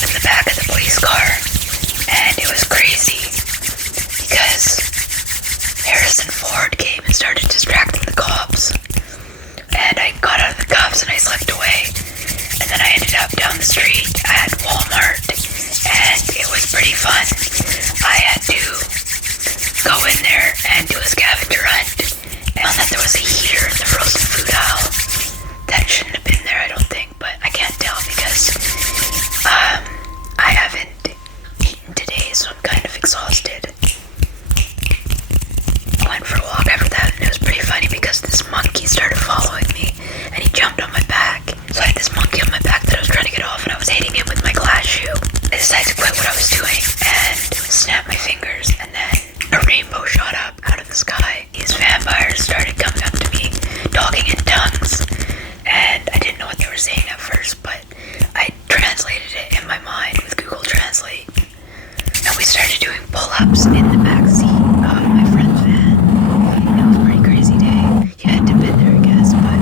up in the back of the police car, and it was crazy because Harrison Ford came and started distracting the cops, and I got out of the cuffs and I slipped away, and then I ended up down the street at Walmart, and it was pretty fun. I had to go in there and do a scavenger hunt, and found that there was a heater in the frozen food aisle. That shouldn't have been there, I don't think, but I can't tell because I haven't eaten today, so I'm kind of exhausted. I went for a walk after that, and it was pretty funny because this monkey started following me, and he jumped on my back. So I had this monkey on my back that I was trying to get off, and I was hitting him with my glass shoe. I decided to quit what I was doing and snap my fingers, and then a rainbow shot up out of the sky. These vampires started coming up to me, talking in tongues, and I didn't know what they were saying at first, but I translated it in my mind with Google Translate. And we started doing pull-ups in the back seat of my friend's van. It was a pretty crazy day. You had to been there, I guess, but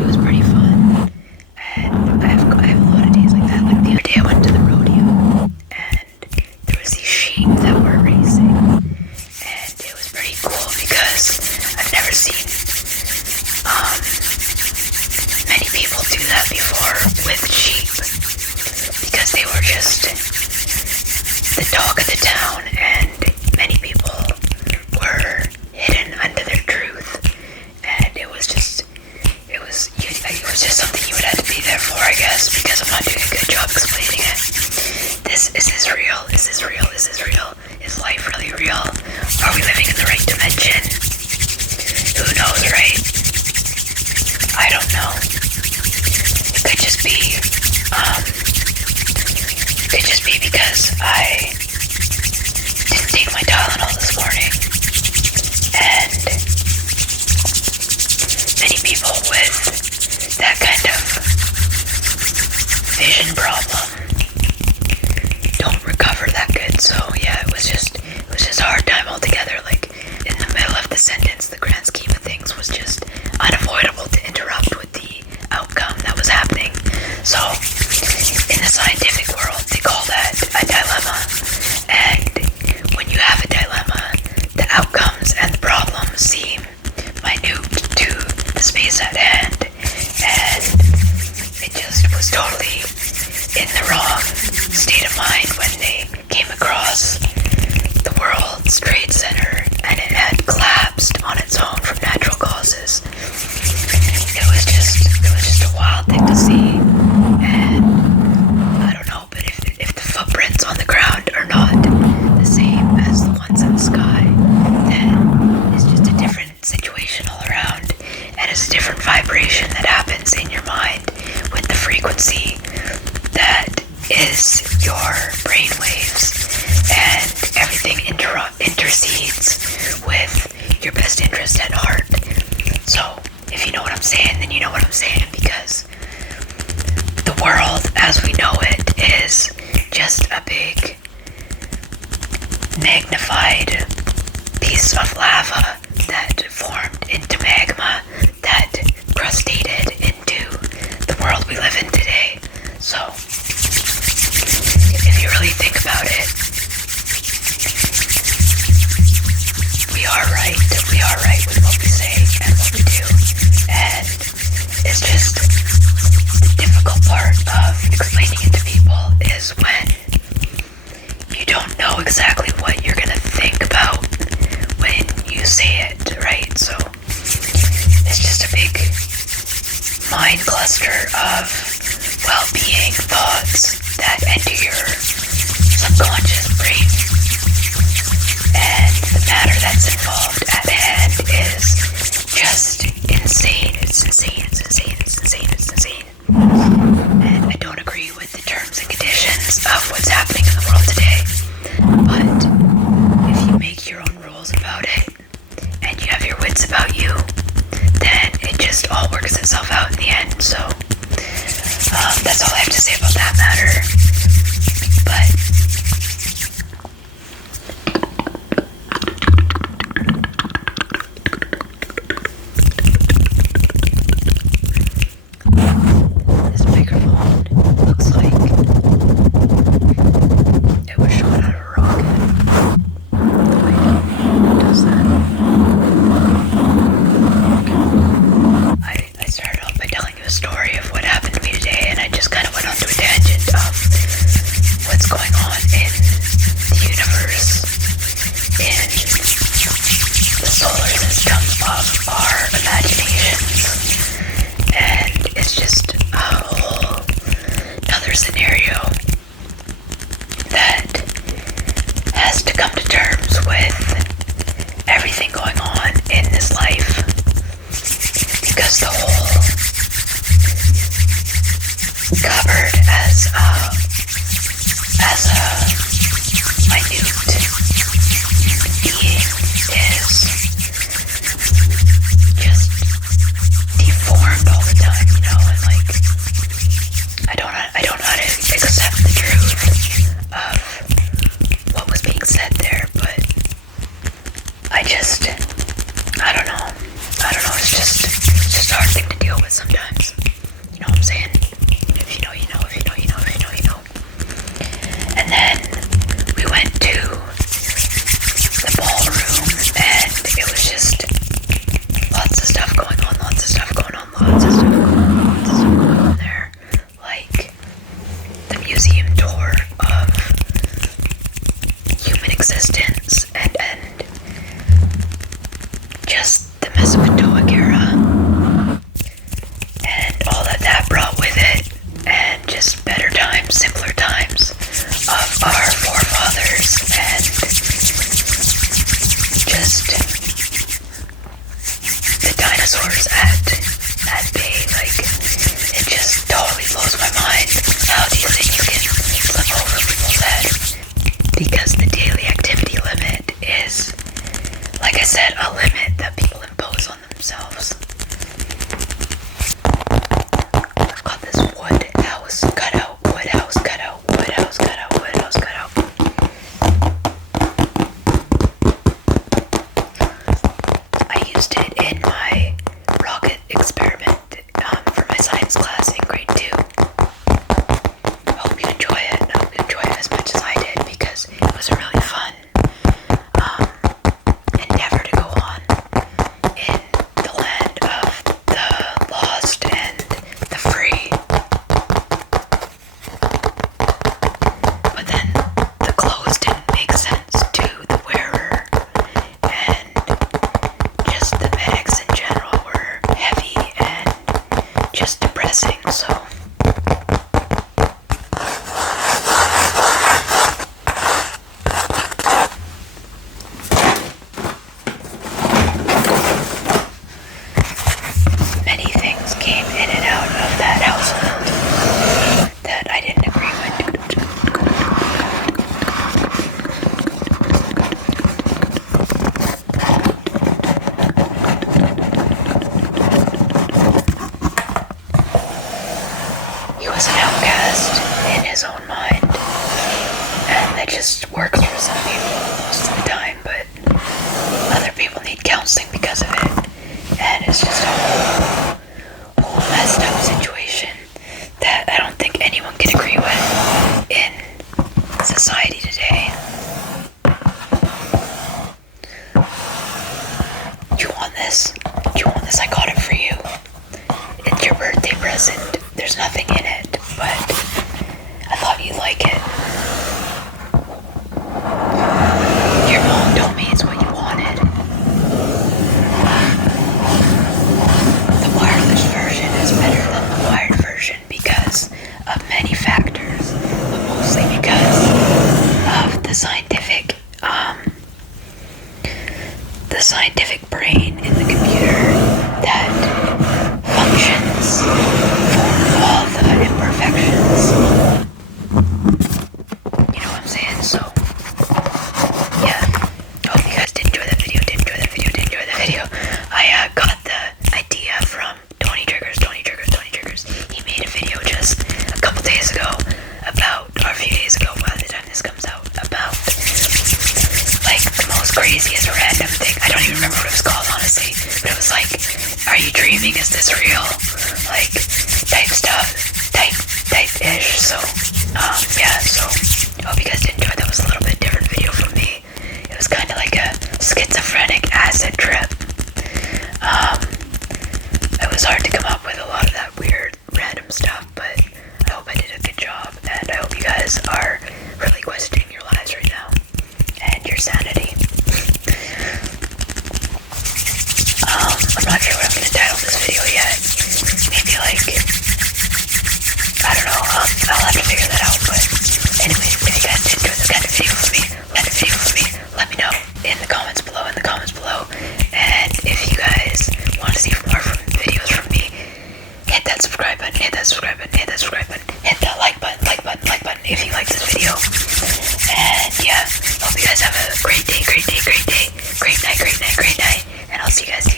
it was pretty fun. And I have a lot of days like that. Like the other day I went to the rodeo, and there was these sheep that were racing. And it was pretty cool because I've never seen many people do that before with sheep, because they were just the talk of the town, and many people were hidden under their truth, and it was just something you would have to be there for, I guess, because I'm not doing a good job explaining it. Is this real? Is this real? Is this real? Is life really real? Are we living in the right dimension? Who knows, right? I don't know. It could just be because I didn't take my Tylenol this morning, and many people with that kind of vision problem don't recover that good. So yeah, it was just a hard time altogether. Like in the middle of the sentence, the grand scheme of things was just unavoidable to interrupt with the outcome that was happening. So in the scientific world, they call that a dilemma. And when you have a dilemma, the outcomes and the problems seem minute to the space at hand. And it just was totally in the wrong state of mind when they came across the World's Trade Center and it had collapsed on its own from natural causes. It was just a wild thing to see, and I don't know, but if the footprints on the ground are not the same as the ones in the sky, then it's just a different situation all around, and it's a different vibration that happens in your mind with the frequency that is your brain waves, and everything intercedes with your best interest at heart. So if you know what I'm saying, then you know what I'm saying, because the world as we know it is just a big magnified piece of lava that formed into magma that crustated into the world we live in today. So if you really think about it, we are right with what we say and what we do. And it's just the difficult part of explaining it to people is when you don't know exactly what you're gonna think about when you say it, right? So it's just a big mind cluster of well-being thoughts that enter your subconscious brain. And the matter that's involved at hand is just insane. It's insane. And I don't agree with the terms and conditions of what's happening in the world today. But if you make your own rules about it, and you have your wits about you, then it just all works itself out in the end. So that's all I have to say about that matter. But this microphone looks like what's going on in the universe, in the solar system of our imaginations. And it's just a whole another scenario that has to come to terms with everything going on in this life, because the whole cupboard as a minute being is just deformed all the time, you know, and like I don't know how to accept the truth of what was being said there, but I don't know, it's just a hard thing to deal with sometimes, you know what I'm saying? If you know, you know, if you know, you know, if you know, you know. And then we went to the ballroom, and it was just lots of stuff going on, there. Like the museum tour of human existence and just the Mesopotamia era and all that brought with it, and just better times, simpler times of our forefathers, and just the dinosaurs at bay. Like, it just totally blows my mind. How do you think you can flip over people's head? Because the daily activity limit is, like I said, a limit that people impose on themselves. I've got this wood house cutout. I used it in my rocket experiment for my science class in grade 2. Hope you enjoy it as much as I did, because it was a really fun endeavor to go on in the land of the lost and the free. But then the clothes didn't make sense to the wearer, and just the medics in general were heavy and just depressing, so many things came in and out of that household that I didn't agree with. He was an outcast in his own mind, and that just works for some people most of the time, but other people need counseling because of it, and it's just a whole messed up situation that I don't think anyone can agree with in society today. You want this? I got it for you. It's your birthday present. There's nothing in it, but I thought you'd like it. Your mom told me it's what you wanted. The wireless version is better than the wired version because of many factors, but mostly because of the scientific brain in the computer that functions for all the imperfections. You know what I'm saying? So, yeah. Hope you guys did enjoy that video. I got the idea from Tony Triggers. He made a video just a couple days ago about, or a few days ago by the time this comes out, about like the most craziest random thing. I don't even remember what it was called, honestly, but it was like, are you dreaming? Is this real? Like, type stuff, type-ish. So, yeah, so I hope you guys did enjoy. That was a little bit different video from me. It was kind of like a schizophrenic acid trip. It was hard to come up with a lot of that weird random stuff, but I hope I did a good job, and I hope you guys are questioning your lives right now and your sanity. I'm not sure what I'm gonna title this video yet. Maybe like, I don't know, I'll have to figure that out. But anyways, if you guys did enjoy this kind of video from me, let me know in the comments below, And if you guys want to see more videos from me, hit that subscribe button, hit that like button if you like this video. And yeah, hope you guys have a great day, great night, and I'll see you guys